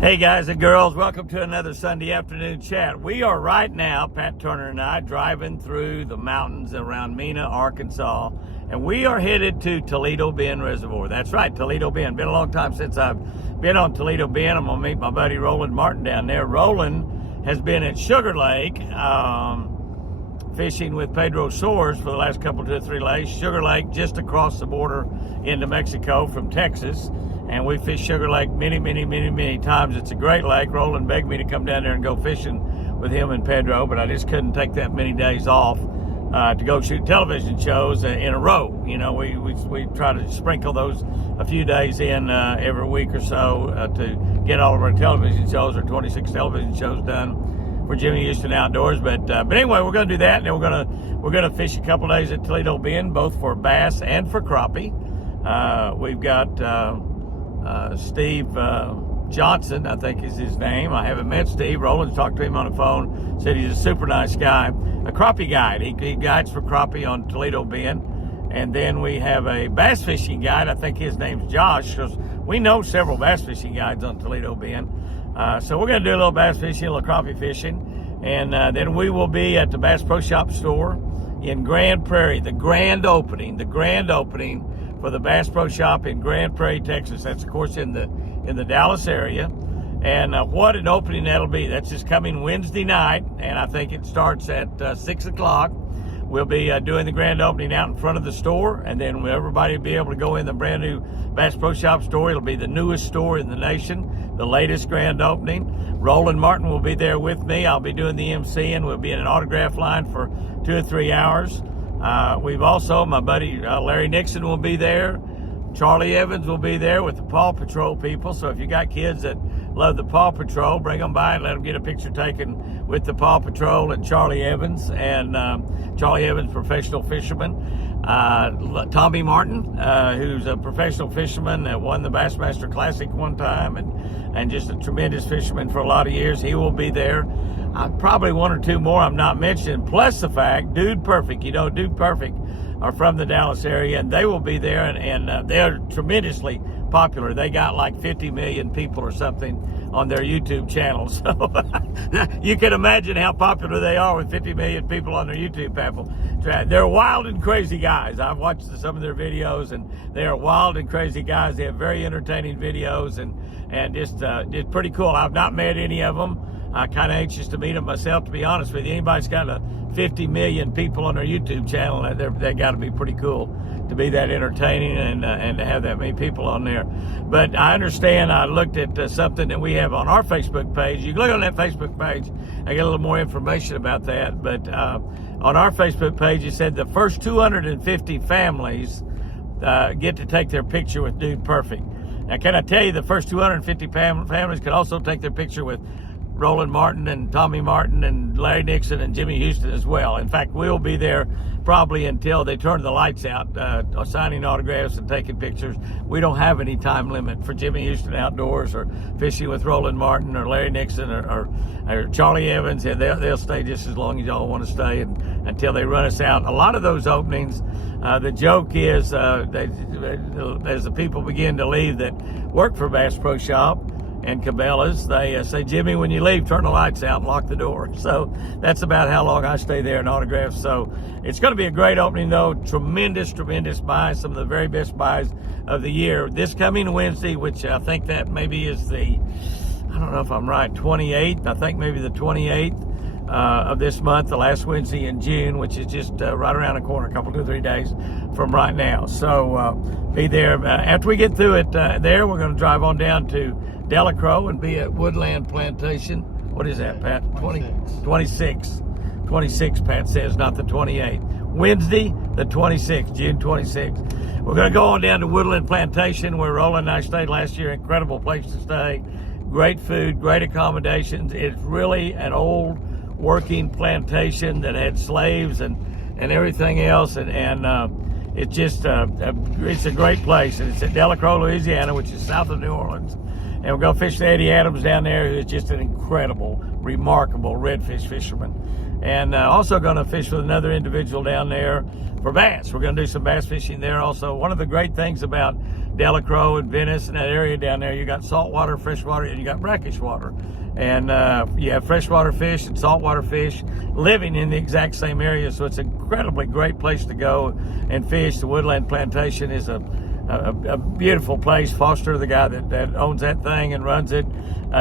Hey guys and girls, welcome to another Sunday afternoon chat. We are right now, Pat Turner and I, driving through the mountains around Mena, Arkansas, and we are headed to Toledo Bend Reservoir. That's right, Toledo Bend. Been a long time since I've been on Toledo Bend. I'm gonna meet my buddy Roland Martin down there. Roland has been at Sugar Lake, fishing with Pedro Soares for the last couple, 2 or 3 lakes. Sugar Lake just across the border into Mexico from Texas. And we fished Sugar Lake many times. It's a great lake. Roland begged me to come down there and go fishing with him and Pedro, but I just couldn't take that many days off to go shoot television shows in a row. You know, we try to sprinkle those a few days in every week or so to get all of our television shows, our 26 television shows done for Jimmy Houston Outdoors. But anyway, we're going to do that, and then we're gonna fish a couple days at Toledo Bend, both for bass and for crappie. We've got Steve Johnson, I think is his name. I haven't met Steve. Roland's talked to him on the phone, said he's a super nice guy. A crappie guide. He guides for crappie on Toledo Bend. And then we have a bass fishing guide. I think his name's Josh, because we know several bass fishing guides on Toledo Bend. So we're going to do a little bass fishing, a little crappie fishing. And then we will be at the Bass Pro Shop store in Grand Prairie, the grand opening for the Bass Pro Shop in Grand Prairie, Texas. That's, of course, in the Dallas area. And what an opening that'll be. That's just coming Wednesday night, and I think it starts at 6 o'clock. We'll be doing the grand opening out in front of the store, and then everybody will be able to go in the brand new Bass Pro Shop store. It'll be the newest store in the nation, the latest grand opening. Roland Martin will be there with me. I'll be doing the MC, and we'll be in an autograph line for 2 or 3 hours. We've also, my buddy Larry Nixon will be there. Charlie Evans will be there with the Paw Patrol people. So if you got kids that love the Paw Patrol, bring them by and let them get a picture taken with the Paw Patrol and Charlie Evans. And Charlie Evans, professional fisherman. Tommy Martin, who's a professional fisherman that won the Bassmaster Classic one time and just a tremendous fisherman for a lot of years. He will be there. Probably 1 or 2 more I'm not mentioning, plus the fact Dude Perfect, Dude Perfect are from the Dallas area, and they will be there, and they're tremendously popular. They got like 50 million people or something on their YouTube channel. So you can imagine how popular they are with 50 million people on their YouTube channel. They're wild and crazy guys. I've watched some of their videos, and they are wild and crazy guys. They have very entertaining videos and just pretty cool. I've not met any of them. I'm kind of anxious to meet them myself, to be honest with you. Anybody's got 50 million people on their YouTube channel, they got to be pretty cool to be that entertaining and to have that many people on there. But I understand, I looked at something that we have on our Facebook page. You can look on that Facebook page, I get a little more information about that. But on our Facebook page, it said the first 250 families get to take their picture with Dude Perfect. Now, can I tell you, the first 250 families could also take their picture with Roland Martin and Tommy Martin and Larry Nixon and Jimmy Houston as well. In fact, we'll be there probably until they turn the lights out, signing autographs and taking pictures. We don't have any time limit for Jimmy Houston Outdoors or fishing with Roland Martin or Larry Nixon or Charlie Evans. Yeah, they'll stay just as long as y'all want to stay until they run us out. A lot of those openings, the joke is as the people begin to leave that work for Bass Pro Shop and Cabela's, they say, Jimmy, when you leave, turn the lights out and lock the door. So that's about how long I stay there in autographs. So it's going to be a great opening, though. Tremendous buys, some of the very best buys of the year. This coming Wednesday, which I think that maybe is I don't know if I'm right, 28th. I think maybe the 28th of this month, the last Wednesday in June, which is just right around the corner, a couple, 2 or 3 days from right now. So be there. After we get through it there, we're going to drive on down to Delacroix and be at Woodland Plantation. What is that, Pat? 26. 26, Pat says, not the 28th. Wednesday, the 26th, June 26th. We're going to go on down to Woodland Plantation where Roland and I stayed last year. Incredible place to stay. Great food, great accommodations. It's really an old working plantation that had slaves and everything else. And it's just, it's a great place. And it's at Delacroix, Louisiana, which is south of New Orleans. And we're going to fish with Eddie Adams down there, who is just an incredible, remarkable redfish fisherman. And also going to fish with another individual down there for bass. We're going to do some bass fishing there also. One of the great things about Delacroix and Venice and that area down there. You got saltwater, freshwater, and you got brackish water. And you have freshwater fish and saltwater fish living in the exact same area. So it's an incredibly great place to go and fish. The Woodland Plantation is a beautiful place. Foster, the guy that owns that thing and runs it,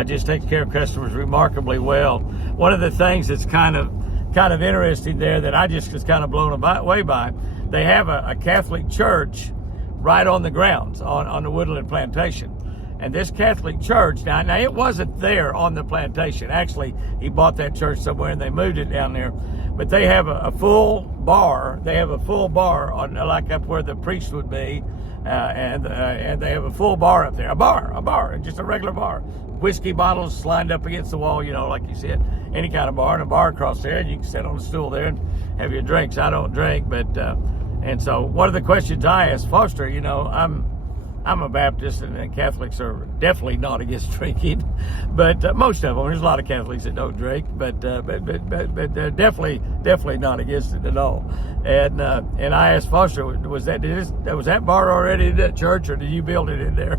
just takes care of customers remarkably well. One of the things that's kind of interesting there that I just was kind of blown away by, they have a Catholic church right on the grounds on the Woodland Plantation. And this Catholic church, now it wasn't there on the plantation. Actually, he bought that church somewhere and they moved it down there. But they have a full bar. They have a full bar on, like up where the priest would be, and they have a full bar up there. A bar, just a regular bar. Whiskey bottles lined up against the wall, like you said, any kind of bar, and a bar across there, and you can sit on a stool there and have your drinks. I don't drink, but and so one of the questions I asked Foster, I'm a Baptist, and Catholics are definitely not against drinking, but most of them. There's a lot of Catholics that don't drink, but they're definitely not against it at all. And I asked Foster, was that bar already in that church, or did you build it in there?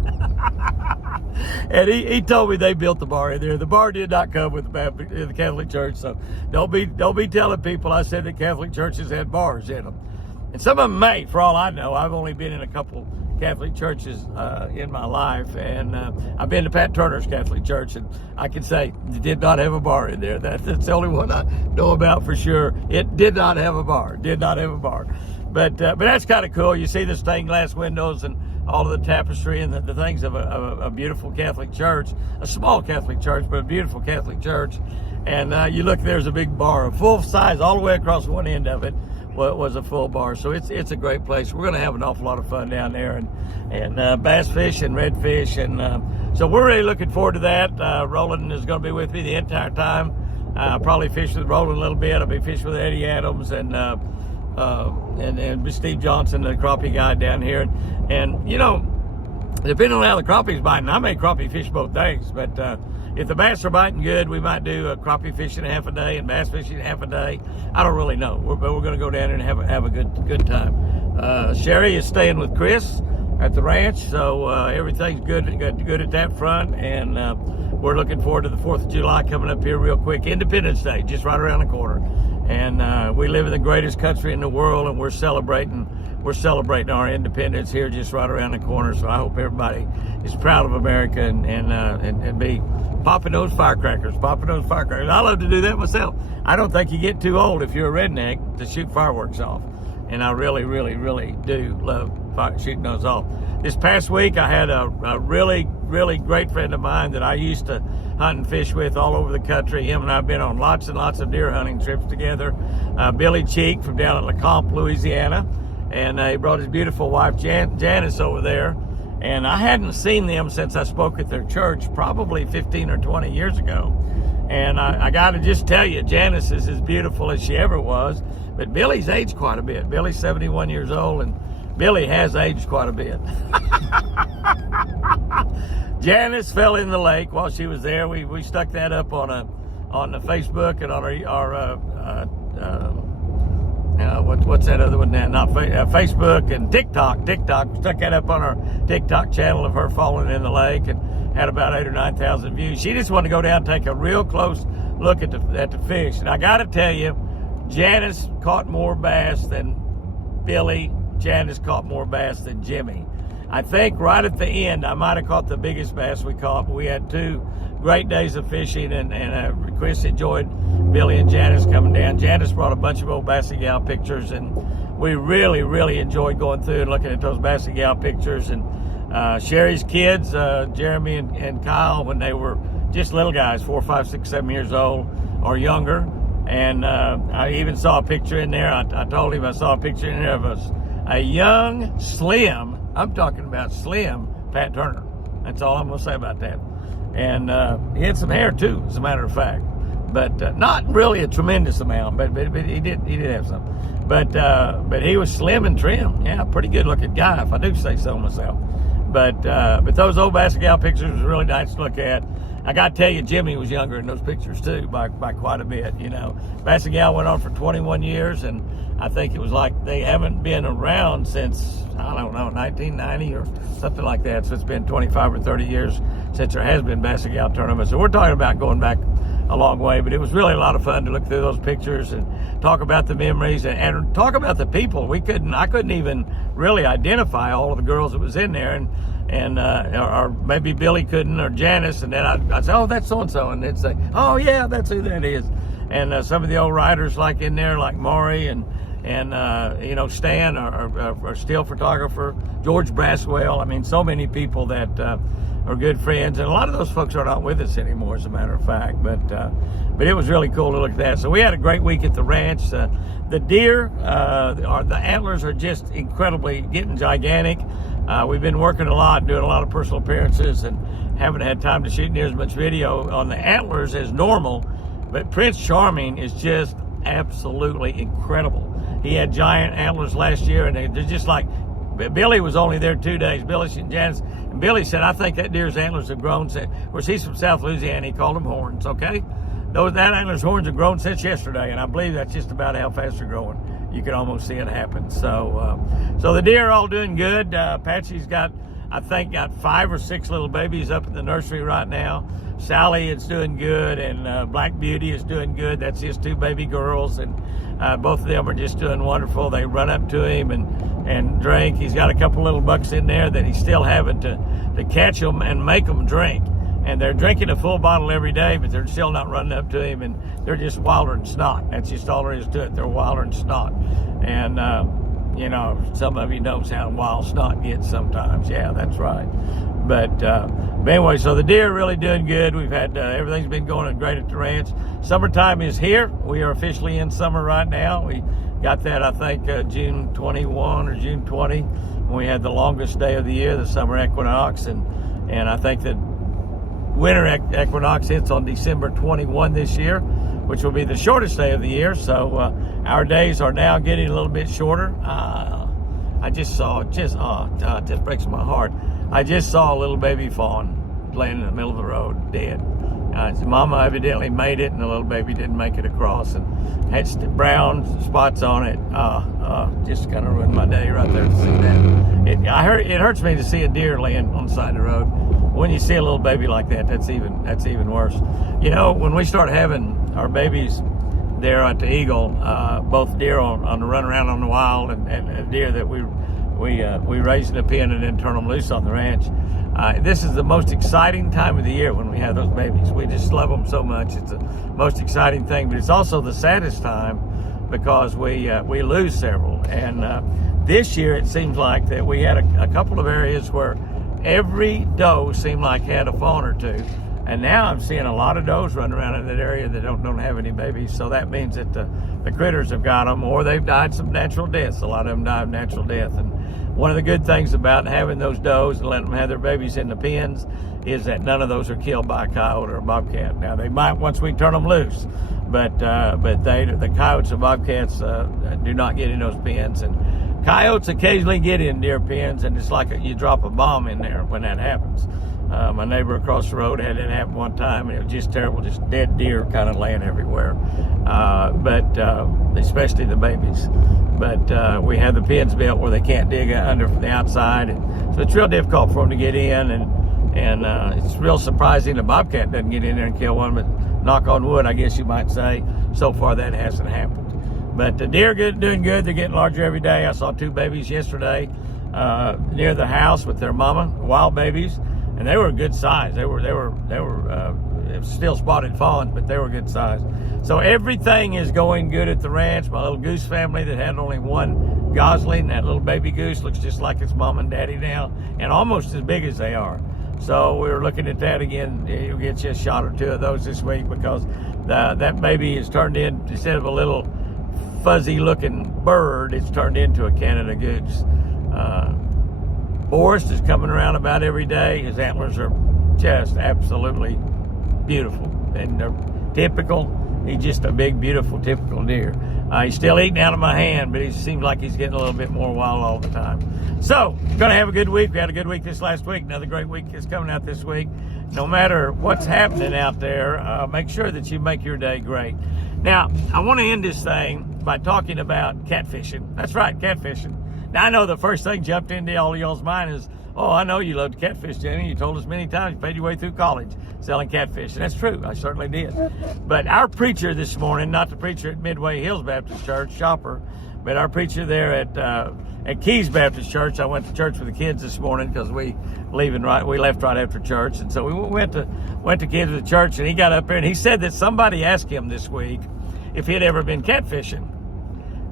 And he told me they built the bar in there. The bar did not come with the Catholic Church, so don't be telling people I said that Catholic churches had bars in them. And some of them may, for all I know. I've only been in a couple Catholic churches in my life, and I've been to Pat Turner's Catholic Church, and I can say it did not have a bar in there. That's the only one I know about for sure. It did not have a bar. But that's kind of cool. You see the stained glass windows and all of the tapestry and the things of a beautiful Catholic church, a small Catholic church, but a beautiful Catholic church. And you look, there's a big bar, a full size, all the way across one end of it was a full bar. So it's a great place. We're going to have an awful lot of fun down there, and bass fish and redfish, and so we're really looking forward to that. Roland is going to be with me the entire time. I'll probably fish with Roland a little bit. I'll be fishing with Eddie Adams and Steve Johnson, the crappie guy down here, and depending on how the crappie's biting, I may crappie fish both days, but if the bass are biting good, we might do a crappie fishing half a day and bass fishing half a day. I don't really know, but we're going to go down there and have a good time. Sherry is staying with Chris at the ranch, so everything's good at that front, and we're looking forward to the 4th of July coming up here real quick. Independence Day, just right around the corner, and we live in the greatest country in the world, and we're celebrating our independence here just right around the corner. So I hope everybody is proud of America and be popping those firecrackers. I love to do that myself. I don't think you get too old if you're a redneck to shoot fireworks off. And I really, really, really do love shooting those off. This past week, I had a really, really great friend of mine that I used to hunt and fish with all over the country. Him and I have been on lots and lots of deer hunting trips together. Billy Cheek from down at LeCompte, Louisiana. And he brought his beautiful wife, Janice, over there. And I hadn't seen them since I spoke at their church probably 15 or 20 years ago. And I got to just tell you, Janice is as beautiful as she ever was. But Billy's aged quite a bit. Billy's 71 years old, and Billy has aged quite a bit. Janice fell in the lake while she was there. We stuck that up on the Facebook and on our what's that other one now? Not Facebook and TikTok. We stuck that up on our TikTok channel of her falling in the lake, and had about 8,000 or 9,000 views. She just wanted to go down and take a real close look at the fish. And I got to tell you, Janice caught more bass than Billy. Janice caught more bass than Jimmy. I think right at the end, I might have caught the biggest bass we caught, but we had 2 great days of fishing, and Chris enjoyed Billy and Janice coming down. Janice brought a bunch of old Basset Gal pictures, and we really, really enjoyed going through and looking at those Basset Gal pictures. And Sherry's kids, Jeremy and Kyle, when they were just little guys, 4, 5, 6, 7 years old or younger. And I even saw a picture in there. I told him I saw a picture in there of a young, slim, I'm talking about slim, Pat Turner. That's all I'm going to say about that. And he had some hair too, as a matter of fact, but not really a tremendous amount. But he did have some. But he was slim and trim. Yeah, pretty good looking guy, if I do say so myself. But those old Basset Gal pictures was really nice to look at. I got to tell you, Jimmy was younger in those pictures too by quite a bit, you know. Basagal went on for 21 years, and I think it was like they haven't been around since, I don't know, 1990 or something like that. So it's been 25 or 30 years since there has been Basagal tournament. So we're talking about going back a long way, but it was really a lot of fun to look through those pictures and talk about the memories and talk about the people. I couldn't even really identify all of the girls that was in there, and or maybe Billy couldn't, or Janice, and then I'd say, oh, that's so-and-so, and they'd say, oh yeah, that's who that is. And some of the old writers like in there, like Maury and you know, Stan, or still photographer, George Braswell. I mean, so many people that are good friends, and a lot of those folks are not with us anymore, as a matter of fact. But it was really cool to look at that. So we had a great week at the ranch. The deer, the antlers are just incredibly getting gigantic. We've been working a lot, doing a lot of personal appearances, and haven't had time to shoot near as much video on the antlers as normal. But Prince Charming is just absolutely incredible. He had giant antlers last year, and they're just like, Billy was only there 2 days. Billy and Janice, and Billy said, I think that deer's antlers have grown since, of course, he's from South Louisiana. He called them horns, okay? That antler's horns have grown since yesterday, and I believe that's just about how fast they're growing. You can almost see it happen. So the deer are all doing good. Patsy's got 5 or 6 little babies up in the nursery right now. Sally is doing good, and Black Beauty is doing good. That's his 2 baby girls, and both of them are just doing wonderful. They run up to him and drink. He's got a couple little bucks in there that he's still having to catch them and make them drink. And they're drinking a full bottle every day, but they're still not running up to him, and they're just wilder than snot. That's just all there is to it. They're wilder than snot. And, you know, some of you knows how wild snot gets sometimes. Yeah, that's right. But anyway, so the deer are really doing good. We've had, everything's been going great at the ranch. Summertime is here. We are officially in summer right now. We got that, I think, June 21 or June 20, when we had the longest day of the year, the summer equinox. And I think that winter equinox hits on December 21 this year, which will be the shortest day of the year. So our days are now getting a little bit shorter. I just saw, it just breaks my heart. I just saw a little baby fawn laying in the middle of the road, dead. His mama evidently made it, and the little baby didn't make it across, and had brown spots on it. Just kind of ruined my day right there to see that. It hurts me to see a deer laying on the side of the road. When you see a little baby like that, that's even worse. You know, when we start having our babies there at the Eagle, both deer on the run around on the wild, and a deer that we raise in the pen and then turn them loose on the ranch. This is the most exciting time of the year when we have those babies. We just love them so much. It's the most exciting thing, but it's also the saddest time because we lose several. And this year it seems like that we had a couple of areas where every doe seemed like had a fawn or two. And now I'm seeing a lot of does running around in that area that don't have any babies. So that means that the critters have got them, or they've died some natural deaths. A lot of them die of natural death. And one of the good things about having those does and letting them have their babies in the pens is that none of those are killed by a coyote or a bobcat. Now they might once we turn them loose, but the coyotes and bobcats do not get in those pens. And coyotes occasionally get in deer pens, and it's like you drop a bomb in there when that happens. My neighbor across the road had it happen one time, and it was just terrible, just dead deer kind of laying everywhere, but especially the babies. But we have the pens built where they can't dig under from the outside, and so it's real difficult for them to get in, and it's real surprising the bobcat doesn't get in there and kill one, but knock on wood, I guess you might say, so far that hasn't happened. But the deer are doing good. They're getting larger every day. I saw 2 babies yesterday near the house with their mama, wild babies. And they were a good size. They were still spotted fawns, but they were good size. So everything is going good at the ranch. My little goose family that had only one gosling, that little baby goose looks just like its mom and daddy now, and almost as big as they are. So we were looking at that again. You'll get you a shot or 2 of those this week, because that baby is turned in, instead of a little fuzzy looking bird, it's turned into a Canada goose. Forrest is coming around about every day. His antlers are just absolutely beautiful, and they're typical. He's just a big, beautiful, typical deer. He's still eating out of my hand, but he seems like he's getting a little bit more wild all the time. So, going to have a good week. We had a good week this last week. Another great week is coming out this week. no matter what's happening out there, make sure that you make your day great. Now, I want to end this thing by talking about catfishing. That's right, catfishing. Now, I know the first thing jumped into all of y'all's mind is, oh, I know you love to catfish, Jenny. You told us many times you paid your way through college selling catfish. And that's true. I certainly did. But our preacher this morning, not the preacher at Midway Hills Baptist Church, Shopper, but our preacher there at Keys Baptist Church. I went to church with the kids this morning because we left right after church. And so we went to kids at the church, and he got up there and he said that somebody asked him this week if he had ever been catfishing.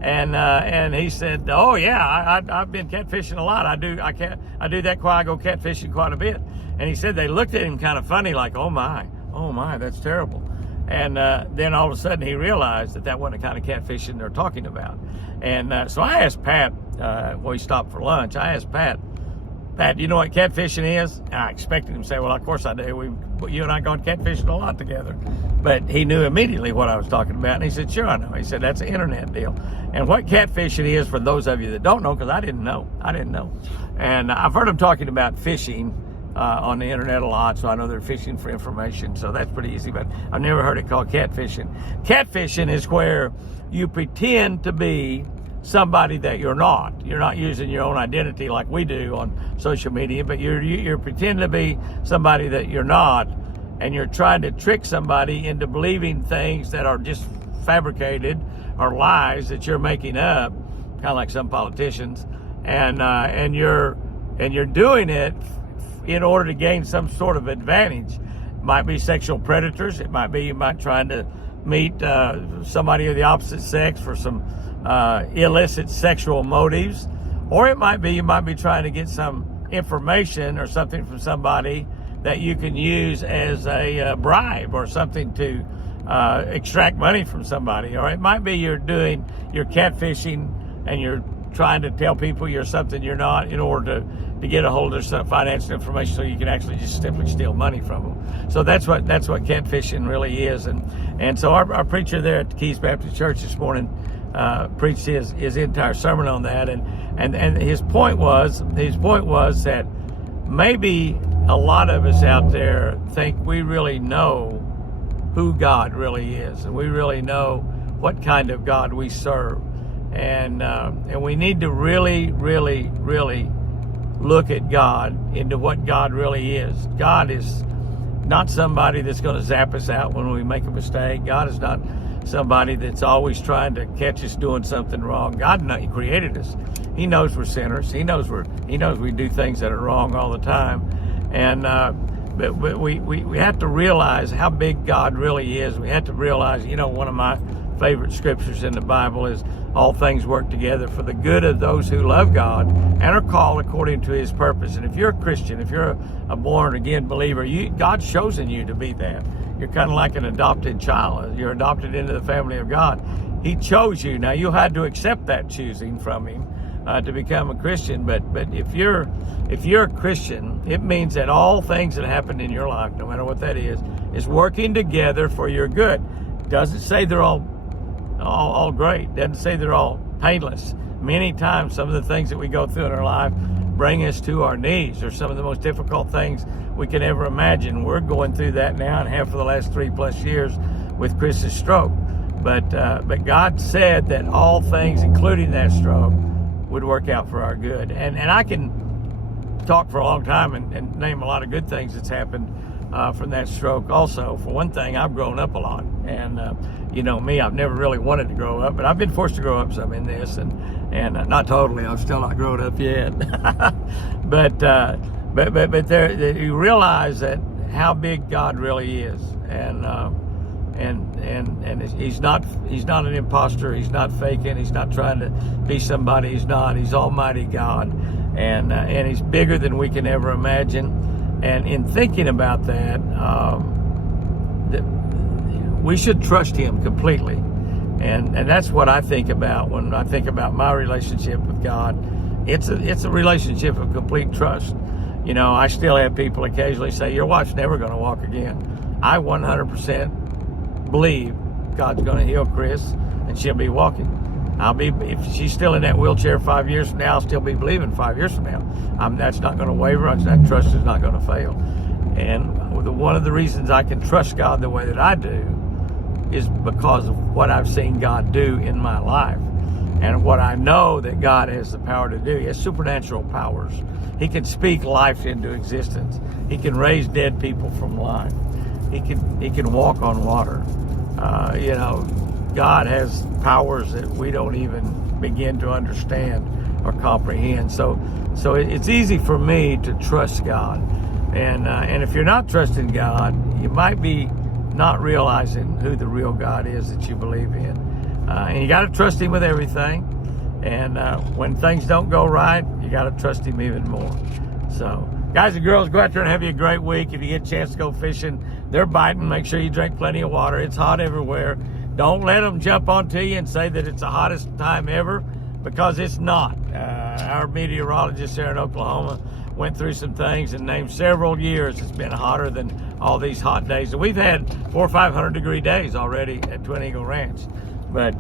And he said, oh yeah, I've been catfishing a lot. I do that I go catfishing quite a bit. And he said they looked at him kind of funny, like, oh my, that's terrible. And then all of a sudden he realized that wasn't the kind of catfishing they're talking about. And so I asked Pat, we stopped for lunch, I asked Pat, do you know what catfishing is? And I expected him to say, well, of course I do. You and I gone catfishing a lot together. But he knew immediately what I was talking about. And he said, sure, I know. He said, that's an internet deal. And what catfishing is, for those of you that don't know, because I didn't know. And I've heard them talking about fishing on the internet a lot, so I know they're fishing for information. So that's pretty easy, but I've never heard it called catfishing. Catfishing is where you pretend to be somebody that you're not. You're not using your own identity like we do on social media, but you're pretending to be somebody that you're not, and you're trying to trick somebody into believing things that are just fabricated or lies that you're making up, kind of like some politicians, and you're doing it in order to gain some sort of advantage. It might be sexual predators. It might be you might trying to meet somebody of the opposite sex for some illicit sexual motives, or it might be you might be trying to get some information or something from somebody that you can use as a bribe or something to extract money from somebody. Or it might be you're catfishing and you're trying to tell people you're something you're not in order to get a hold of some financial information so you can actually just simply steal money from them. So that's what catfishing really is. And so our preacher there at the Keys Baptist Church this morning preached his entire sermon on that, and his point was that maybe a lot of us out there think we really know who God really is, and we really know what kind of God we serve, and we need to really, really, really look at God, into what God really is. God is not somebody that's going to zap us out when we make a mistake. God is not somebody that's always trying to catch us doing something wrong. God He created us. He knows we're sinners. He knows we do things that are wrong all the time. And but we have to realize how big God really is. We have to realize, one of my favorite scriptures in the Bible is all things work together for the good of those who love God and are called according to His purpose. And if you're a Christian, if you're a born-again believer, God's chosen you to be that. You're kind of like an adopted child. You're adopted into the family of God. He chose you. Now, you had to accept that choosing from Him to become a Christian. But if you're a Christian, it means that all things that happen in your life, no matter what that is working together for your good. Doesn't say they're all great. Doesn't say they're all painless. Many times, some of the things that we go through in our life bring us to our knees, or some of the most difficult things we can ever imagine. We're going through that now and have for the last 3+ years with Chris's stroke. But God said that all things, including that stroke, would work out for our good. And I can talk for a long time and name a lot of good things that's happened from that stroke also. For one thing, I've grown up a lot. And me, I've never really wanted to grow up, but I've been forced to grow up some in this, and not totally. I'm still not grown up yet. but there, you realize that how big God really is, and he's not an imposter. He's not faking. He's not trying to be somebody he's not. He's Almighty God, and He's bigger than we can ever imagine. And in thinking about that, we should trust Him completely. And that's what I think about when I think about my relationship with God. It's a relationship of complete trust. I still have people occasionally say, your wife's never going to walk again. I 100% believe God's going to heal Chris and she'll be walking. If she's still in that wheelchair 5 years from now, I'll still be believing 5 years from now. That's not going to waver. That trust is not going to fail. And one of the reasons I can trust God the way that I do is because of what I've seen God do in my life and what I know that God has the power to do. He has supernatural powers. He can speak life into existence. He can raise dead people from life. He can walk on water. God has powers that we don't even begin to understand or comprehend. So it's easy for me to trust God. And if you're not trusting God, you might be not realizing who the real God is that you believe in. And you got to trust Him with everything. And when things don't go right, you got to trust Him even more. So, guys and girls, go out there and have you a great week. If you get a chance to go fishing, they're biting. Make sure you drink plenty of water. It's hot everywhere. Don't let them jump onto you and say that it's the hottest time ever, because it's not. Our meteorologist there in Oklahoma went through some things and named several years it's been hotter than all these hot days. And we've had 400 or 500 degree days already at Twin Eagle Ranch. But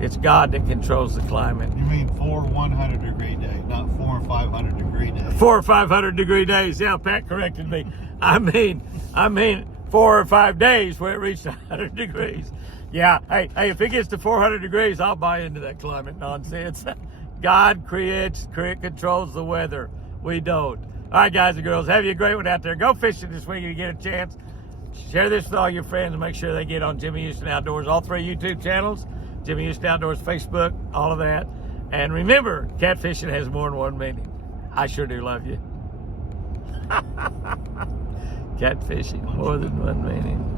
it's God that controls the climate. You mean 4 100 degree days, not 4 or 500 degree days. 4 or 500 degree days. Yeah, Pat corrected me. I mean 4 or 5 days where it reached 100 degrees. Yeah, hey, if it gets to 400 degrees, I'll buy into that climate nonsense. God controls the weather. We don't. All right, guys and girls, have you a great one out there. Go fishing this week if you get a chance. Share this with all your friends and make sure they get on Jimmy Houston Outdoors, all 3 YouTube channels, Jimmy Houston Outdoors, Facebook, all of that. And remember, catfishing has more than one meaning. I sure do love you. Catfishing, more than one meaning.